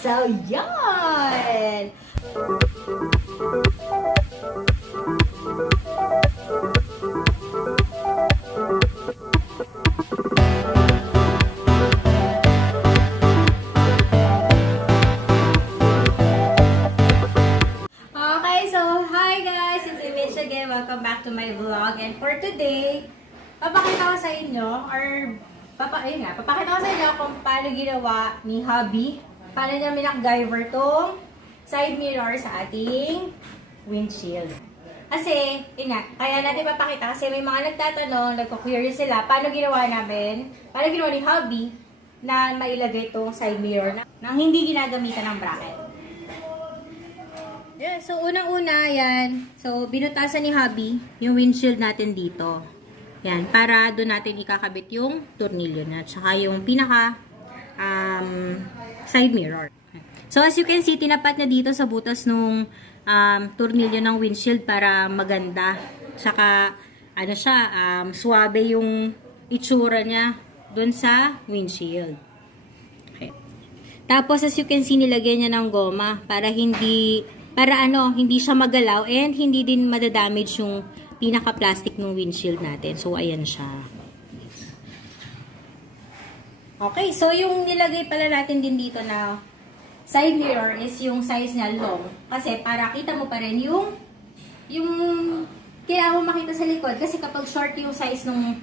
So, yan! Okay, so hi guys! It's Image again. Welcome back to my vlog. And for today, papakita ko sa inyo, papakita ko sa inyo kung paano ginawa ni hubby. Paano niya minakgiver tong side mirror sa ating windshield. Kasi, kaya natin papakita kasi may mga nagtatanong, nagko-query sila, paano ginawa namin, paano ginawa ni hubby na mailagay itong side mirror nang hindi ginagamitan ng bracket. Yeah, so unang-una, yan. So, binutasan ni hubby yung windshield natin dito. Yan, para doon natin ikakabit yung tornilyo na, tsaka yung pinaka side mirror. So, as you can see, tinapat niya dito sa butas nung tornilyo ng windshield para maganda. Tsaka, ano siya, suwabe yung itsura niya doon sa windshield. Okay. Tapos, as you can see, nilagyan niya ng goma para hindi siya magalaw and hindi din madadamage yung pinaka-plastic ng windshield natin. So, ayan siya. Okay, so yung nilagay pala natin din dito na side mirror is yung size niya long. Kasi para kita mo pa rin yung kaya mo makita sa likod. Kasi kapag short yung size nung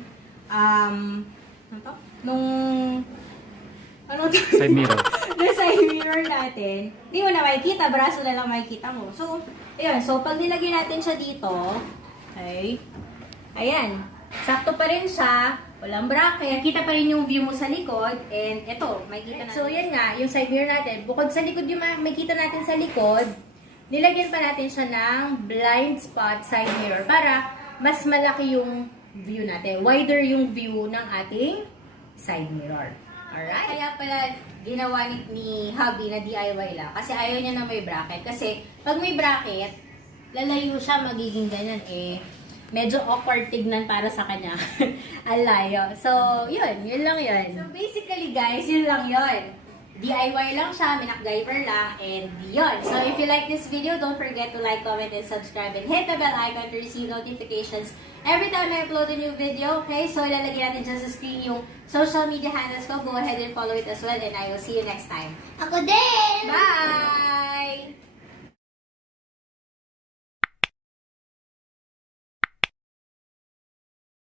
side mirror. The side mirror natin, hindi mo na makikita, braso na lang makikita mo. So, ayun. So, pag nilagay natin siya dito, okay, ayan, sakto pa rin siya, walang bracket, kita pa rin yung view mo sa likod, and eto, makikita natin. So, yan nga, yung side mirror natin, bukod sa likod yung makikita natin sa likod, nilagyan pa natin siya ng blind spot side mirror para mas malaki yung view natin, wider yung view ng ating side mirror. Alright? Kaya pala ginawa ni hubby na DIY lang. Kasi ayaw niya na may bracket. Kasi pag may bracket, lalayo siya, magiging ganyan eh. Medyo awkward tignan para sa kanya. Alayo. So, yun lang yun. So, basically guys, yun lang yun. DIY lang siya, minakgiver lang, and yun. So, if you like this video, don't forget to like, comment, and subscribe, and hit the bell icon to receive notifications every time I upload a new video, okay? So, ilalagay natin dyan sa screen yung social media handles ko. Go ahead and follow it as well, and I will see you next time. Ako din! Bye!